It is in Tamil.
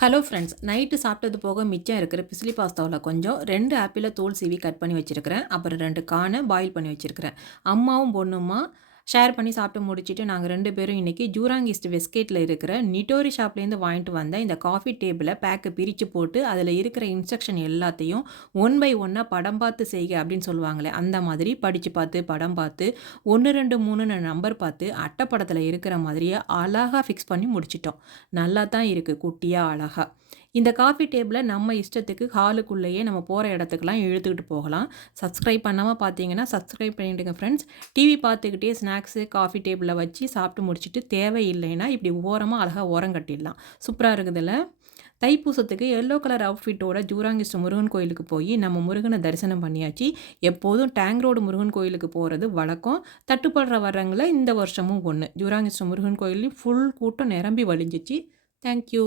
ஹலோ ஃப்ரெண்ட்ஸ், நைட்டு சாப்பிட்டது போக மிச்சம் இருக்கிற பிசிலி பாஸ்தாவில் கொஞ்சம் 2 ஆப்பிள தோல் சீவி கட் பண்ணி வச்சுருக்கிறேன். அப்புறம் 2 கார்னை பாயில் பண்ணி வச்சுருக்கிறேன். அம்மாவும் பொண்ணுமா ஷேர் பண்ணி சாப்பிட்டு முடிச்சுட்டு நாங்கள் 2 பேரும் இன்றைக்கி ஜூராங் ஈஸ்ட் வெஸ்கேட்டில் இருக்கிற நிட்டோரி ஷாப்லேருந்து வாங்கிட்டு வந்த இந்த காஃபி டேபிளை பேக்கை பிரித்து போட்டு அதில் இருக்கிற இன்ஸ்ட்ரக்ஷன் எல்லாத்தையும் ஒன் பை ஒன்னாக படம் பார்த்து செய்க அப்படின்னு சொல்லுவாங்களே, அந்த மாதிரி படித்து பார்த்து படம் பார்த்து 1 2 3ன்னு நம்பர் பார்த்து அட்டைப்படத்தில் இருக்கிற மாதிரியே அழகாக ஃபிக்ஸ் பண்ணி முடிச்சிட்டோம். நல்லா தான் இருக்குது, குட்டியாக அழகாக. இந்த காஃபி டேபிளை நம்ம இஷ்டத்துக்கு ஹாலுக்குள்ளேயே நம்ம போகிற இடத்துக்குலாம் இழுத்துக்கிட்டு போகலாம். சப்ஸ்கிரைப் பண்ணாமல் பார்த்தீங்கன்னா சப்ஸ்கிரைப் பண்ணிவிடுங்க ஃப்ரெண்ட்ஸ். டிவி பார்த்துக்கிட்டே ஸ்நாக்ஸு காஃபி டேபிளில் வச்சு சாப்பிட்டு முடிச்சுட்டு தேவையில்லைன்னா இப்படி ஓரமாக அழகாக ஓரம் கட்டிடலாம். சூப்பராக இருக்குதுல்ல. தைப்பூசத்துக்கு எல்லோ கலர் அவுட்ஃபிட்டோட ஜூராங் ஈஸ்ட் முருகன் கோயிலுக்கு போய் நம்ம முருகனை தரிசனம் பண்ணியாச்சு. எப்போதும் டேங்க் ரோடு முருகன் கோயிலுக்கு போகிறது வழக்கம். தட்டுப்படுற வர்றவங்கள இந்த வருஷமும் ஒன்று. ஜூராங் ஈஸ்ட் முருகன் கோயிலையும் ஃபுல் கூட்டம் நிரம்பி வழிஞ்சிச்சு. தேங்க்யூ.